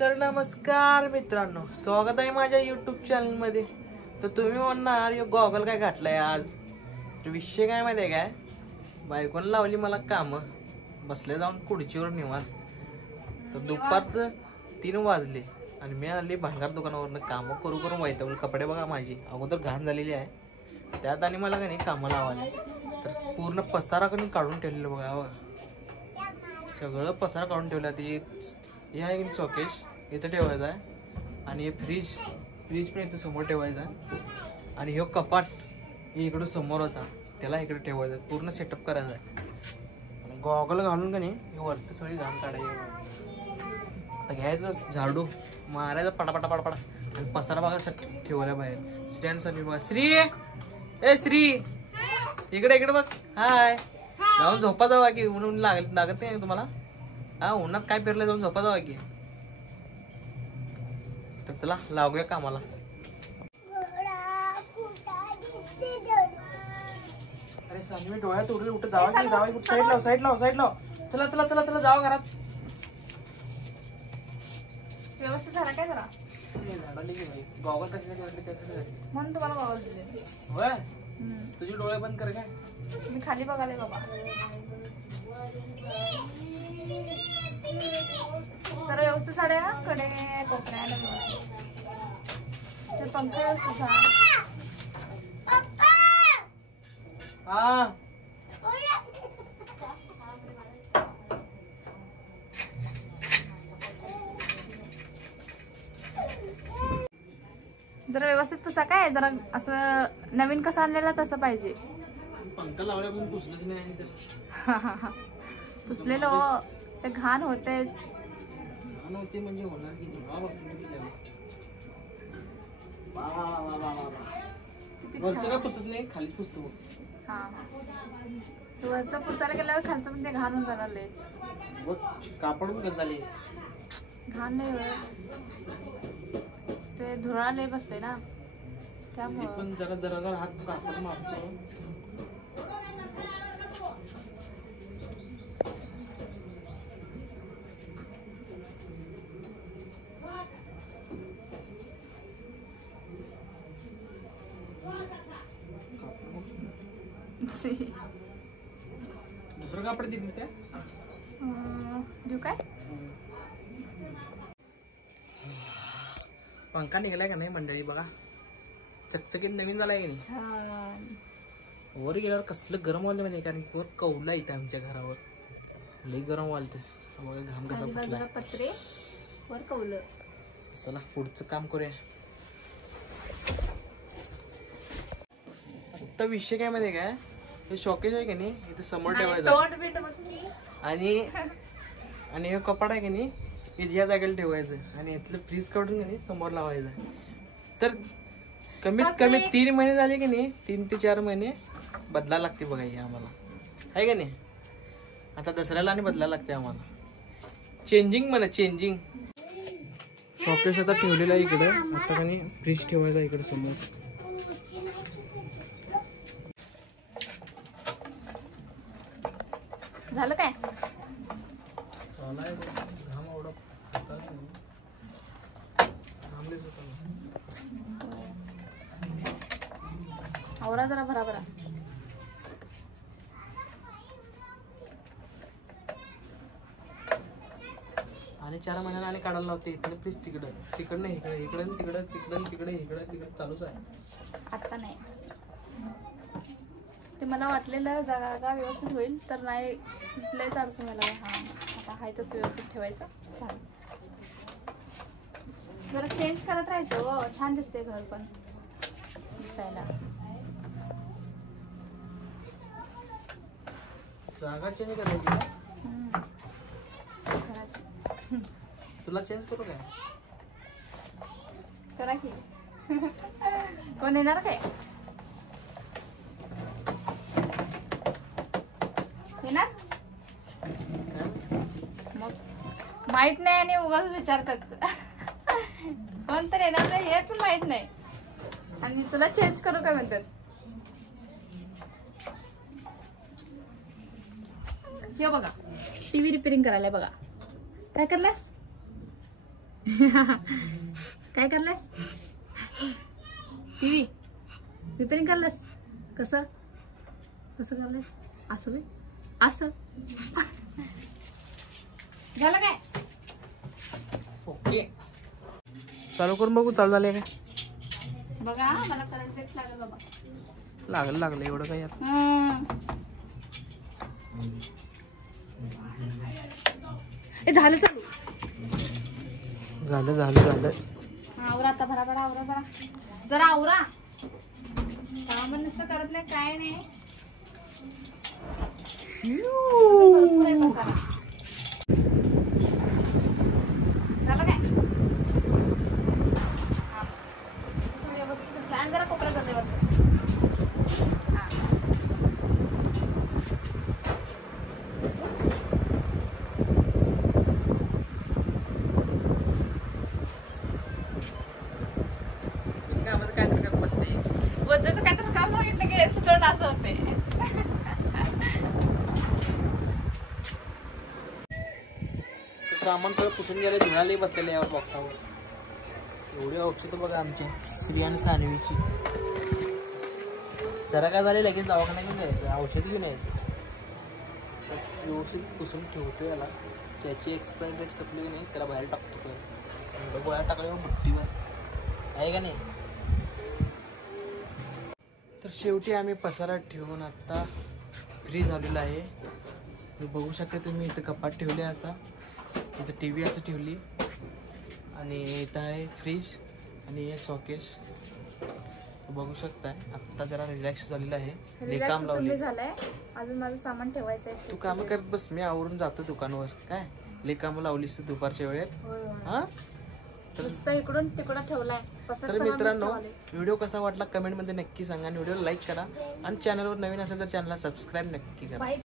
तर नमस्कार मित्रांनो, स्वागत आहे माझ्या युट्यूब चॅनल मध्ये. तर तुम्ही म्हणणार यो गॉगल काय घातलाय आज. तर विषय काय माहिती आहे काय, बायकोनं लावली मला काम, बसले जाऊन खुर्चीवर निवांत. तर दुपारचं 3 वाजले आणि मी आली भांगार दुकानावरनं. कामं करू करून वैतागले. कपडे बघा माझी अगोदर घाण झालेली आहे, त्यात आणि मला काही कामं लावाले. तर पूर्ण पसारा करून काढून ठेवलेलं बघा, सगळं पसारा काढून ठेवला. ते हे आहे की शोकेश इथं ठेवायचं आहे, आणि हे फ्रीज पण इथं समोर ठेवायचं आहे, आणि हे कपाट हे इकडं समोर होता त्याला इकडे ठेवायचं आहे. पूर्ण सेटअप करायचं आहे. गॉगल घालून का नाही हे वरचं सगळी घाण काढायची. आता घ्यायचं झाडू मारायचं पटापटा पटापटा, आणि पसारा बघा ठेवला बाहेर. श्री आणि सनी बघा. श्री, ए श्री इकडे इकडे बघ. हाय, जाऊन झोपा जावा की, ऊन लागत नाही तुम्हाला. हा, उन्हात काय फिरलं, जाऊन झोपा जावा की. तर चला लागूया कामाला. अरे सनी, मी डोळ्यात उरले, उठे जावा की, जावा की. साईड लाव. चला चला चला चला जावा घरात. व्यवस्थित झाला काय जरा झाडाली की नाही. गॉगल कशासाठी वाटले त्यासाठी म्हणून तुम्हाला गॉगल दिले. होय, तुझे डोळे बंद कर काय. मी खाली बघाले बाबा. जरा व्यवस्थित झाले ना, कडे कोपऱ्याला ते पंख व्यवस्थित झाला. हा, जरा व्यवस्थित पुसा काय, जरा असं नवीन कसं आणलेलं तसं पाहिजे. पंखा लावल्यापासून पुसलंच नाही. पुसलेलं हो, ते घाण होतेच. घाण होते म्हणजे होणार की वरचं काय पुसत नाही, खालीच पुसतो. हा, वरचं पुसायला गेल्यावर खालचं पण ते घाण होऊन जाणार लयच. कापड पण कसं झाले घाण नाही होय, ते धुराळा लय बसते ना त्यामुळं. पण जरा जरा जरा हात कापड मारतो. दुसरं कापड देतीस काय? देऊ काय? पंखा निघालाय का नाही मंडळी बघा, चकचकीत नवीन झालाय की नाही. वर गेल्यावर कसलं गरम वाजलं माहिती, कारण वर कौला येतं आमच्या घरावर, लई गरम वालतं बघा. घाम कसा फुटला, पत्रे वर कौलं. चला पुढचं काम करूया. आता विषय काय माहिती काय, हे शॉकेज आहे की नाही इथे समोर ठेवायचं, आणि हे कपाट आहे की नाही इथे या जागेला ठेवायचं, आणि इथलं फ्रीज काढून की नाही समोर लावायचं. तर कमीत कमी 3 महिने झाले की नाही, 3 ते 4 महिने बदलायला लागते बघा हे आम्हाला, आहे का नाही. आता दसऱ्याला आणि बदलायला लागते आम्हाला. चेंजिंग म्हणा, चेंजिंग. शॉकेज आता ठेवलेला आहे इकडे, आता का नाही फ्रीज ठेवायचा इकडे समोर. झालं काय? आवरा जरा भराभरा. आणि 4 महिन्याला आणि काढायला लावते. इथलं फ्रीज तिकडं नाही, इकडं तिकडं चालूच आहे. आता नाही, ते मला वाटलेलं जागा व्यवस्थित होईल, तर नाही लयच अडचण मला. हा, आता आहे तसं व्यवस्थित ठेवायचं. चालेल, जरा चेंज करत राहायचं. हो, छान दिसते घर पण दिसायला. जागा चेंज करायची. तुला चेंज करू काय? करा की. कोण येणार काय? येणार मग माहित नाही, आणि उगाच विचारतात. कोण तर येणार नाही हे पण माहित नाही, आणि तुला चेंज करू काय म्हणतात. हे बघा, टीव्ही रिपेअरिंग करायला. बघा काय करलास, काय करलास टीव्ही रिपेअरिंग करलास कसं कसं करलास असं बे असं झालं काय ओके चालू करून बघू चालू झाले काय बघा मला करंट पेट लागेल बाबा लागलं एवढं काय यार ए झालं चालू झालं आवरा आता भराभर आवरा जरा आवरा काम नुसतं करत नाही काय नाही भरपूर आहे पसारा झालं काय असं व्यवस्थित बसलं. आणि जरा कोपऱ्यात जाते वाटतं हा. कामाचं काय तर करत बसते वजनाचं काय तर काम सांगितलं की याचं तोंड असं होते सामान सगळं पुसून गेले धुळाले बसलेले यावर बॉक्सावर एवढी औषधं बघा आमची श्री आणि सानवीची जरा काय झाले लगेच दवाखान्यात घेऊन जायचं औषध घेऊन यायचं व्यवस्थित पुसून ठेवतो याला ज्याची एक्सपायरी डेट संपली नाही त्याला बाहेर टाकतो एवढं गोळ्या टाकल्यावर भट्टीवर आहे का नाही. तर शेवटी आम्ही पसारा ठेवून आता फ्री झालेला आहे. बघू शकता तुम्ही इथं कपाट ठेवले असा इथं टी व्ही असं ठेवली आणि इथं आहे फ्रीज आणि हे सॉकेश बघू शकताय. आत्ता जरा रिलॅक्स झालेलं आहे. मी काम लावले झालंय अजून माझं सामान ठेवायचंय. तू काम करत बस मी आवरून जातो दुकानावर. काय लई काम लावलीस तू दुपारच्या वेळेत. हा नुसतं इकडून तिकडं ठेवलाय. तर मित्रांनो व्हिडिओ कसा वाटला कमेंट मध्ये नक्की सांगा आणि व्हिडिओ लाईक करा आणि चॅनलवर नवीन असेल तर चॅनलला सबस्क्राईब नक्की करा.